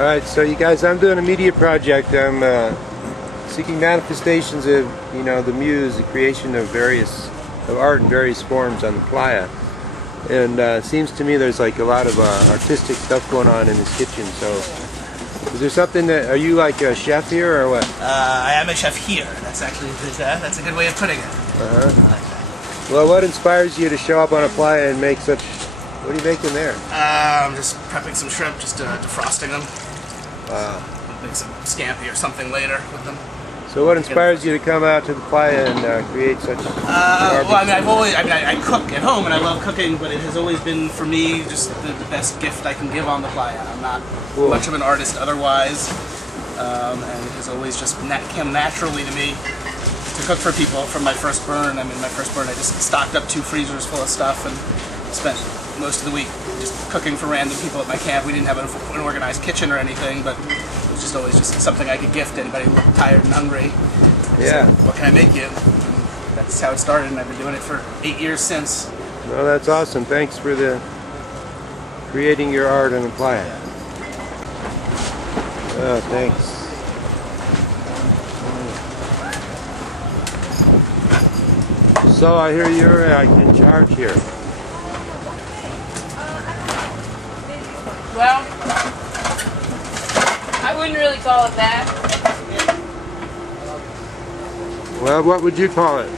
Alright, so you guys, I'm doing a media project. I'm seeking manifestations of, the muse, the creation of art in various forms on the playa. And it seems to me there's like a lot of artistic stuff going on in this kitchen. So, is there something are you like a chef here or what? I am a chef here. That's actually that's a good way of putting it. Well, what inspires you to show up on a playa and make such? What are you making there? I'm just prepping some shrimp, just defrosting them. Wow. Make some scampi or something later with them. So what inspires you to come out to the playa and create such? Well, I cook at home and I love cooking, but it has always been for me just the best gift I can give on the playa. I'm not much of an artist otherwise, and it has always just come naturally to me to cook for people. From my first burn, my first burn I just stocked up 2 freezers full of stuff and spent most of the week just cooking for random people at my camp. We didn't have an organized kitchen or anything, but it was just always just something I could gift anybody who looked tired and hungry. Yeah. So, what can I make you? And that's how it started, and I've been doing it for 8 years since. Well, that's awesome. Thanks for creating your art on the playa. Oh, thanks. So I hear you're in charge here. Well, I wouldn't really call it that. Well, what would you call it?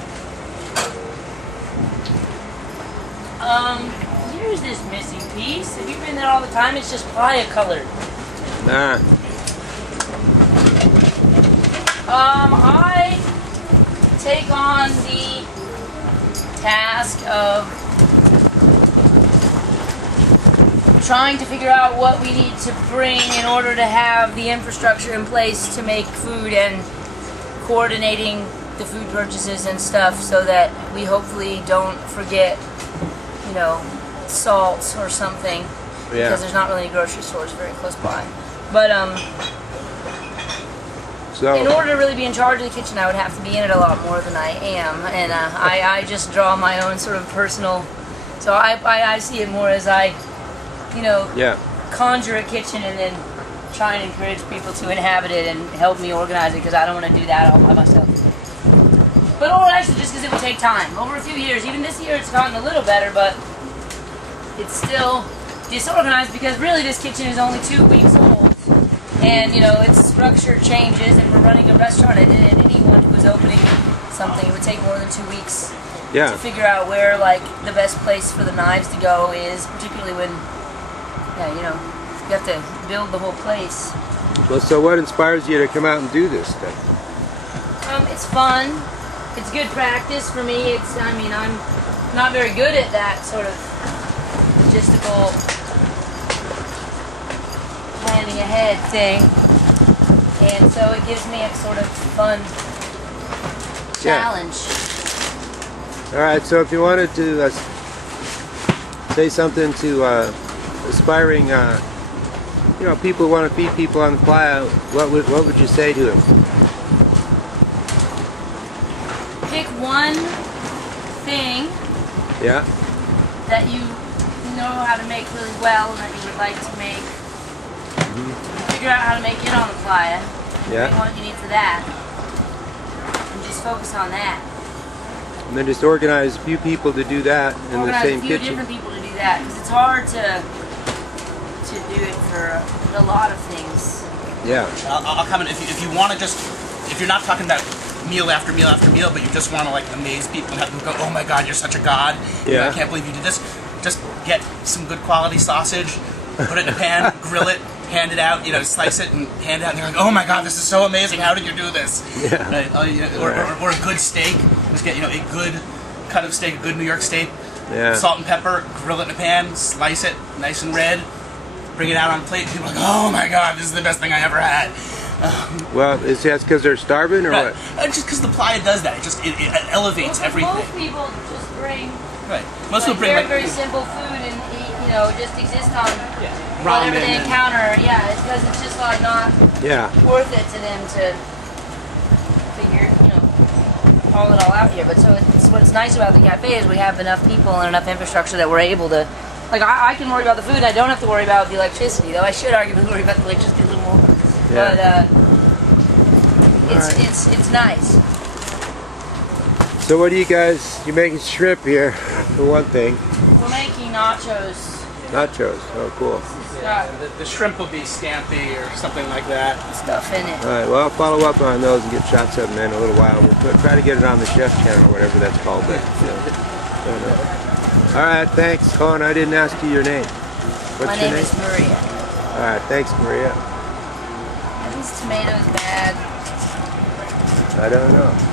Here's this missing piece. Have you been there all the time? It's just playa colored. Nah. I take on the task of trying to figure out what we need to bring in order to have the infrastructure in place to make food and coordinating the food purchases and stuff so that we hopefully don't forget, salt or something. Yeah. Because there's not really any grocery stores very close by. But in order to really be in charge of the kitchen, I would have to be in it a lot more than I am, and I just draw my own sort of personal. So I see it more as conjure a kitchen and then try and encourage people to inhabit it and help me organize it, because I don't want to do that all by myself. But actually, just because it would take time. Over a few years, even this year it's gotten a little better, but it's still disorganized because really this kitchen is only 2 weeks old. And, its structure changes, and we're running a restaurant, and anyone who was opening something, it would take more than 2 weeks to figure out where, the best place for the knives to go is, particularly when, you have to build the whole place. Well, so what inspires you to come out and do this stuff? It's fun. It's good practice for me. I'm not very good at that sort of logistical planning ahead thing, and so it gives me a sort of fun challenge. All right, so if you wanted to say something to aspiring, people who want to feed people on the playa, what would you say to them? Pick one thing that you know how to make really well and that you would like to make. Figure out how to make it on the playa, and bring what you need for that, and just focus on that. And then just organize a few people to do that in the same kitchen. Organize a few different people to do that, because it's hard to do it for a lot of things. Yeah. I'll comment if you want to if you're not talking about meal after meal after meal, but you just want to amaze people and have them go, oh my God, you're such a god. Yeah. I can't believe you did this. Just get some good quality sausage, put it in a pan, grill it, hand it out, slice it and hand it out, and they're like, oh my God, this is so amazing, how did you do this? Yeah. Right? Or a good steak, just get, a good cut of steak, a good New York steak, Yeah. Salt and pepper, grill it in a pan, slice it nice and red, bring it out on a plate, and people are like, oh my God, this is the best thing I ever had. Well, is that because they're starving or right. what? Just because the playa does that. It elevates everything. Most people just bring most people bring very simple food and eat, just exist on ramen whatever they encounter. Yeah, it's because it's just not worth it to them to figure, haul it all out here. But so what's nice about the cafe is we have enough people and enough infrastructure that we're able to Like I can worry about the food, and I don't have to worry about the electricity. Though I should arguably worry about the electricity a little more. Yeah. But it's nice. So what do you guys? You're making shrimp here, for one thing. We're making nachos. Nachos. Oh, cool. Yeah, the shrimp will be scampi or something like that. Stuff in it. All right. Well, I'll follow up on those and get shots of them in a little while. We'll try to get it on the chef channel, or whatever that's called. But, don't know. All right. Thanks, Colin. I didn't ask you your name. What's My your name is Maria. All right. Thanks, Maria. Are these tomatoes bad? I don't know.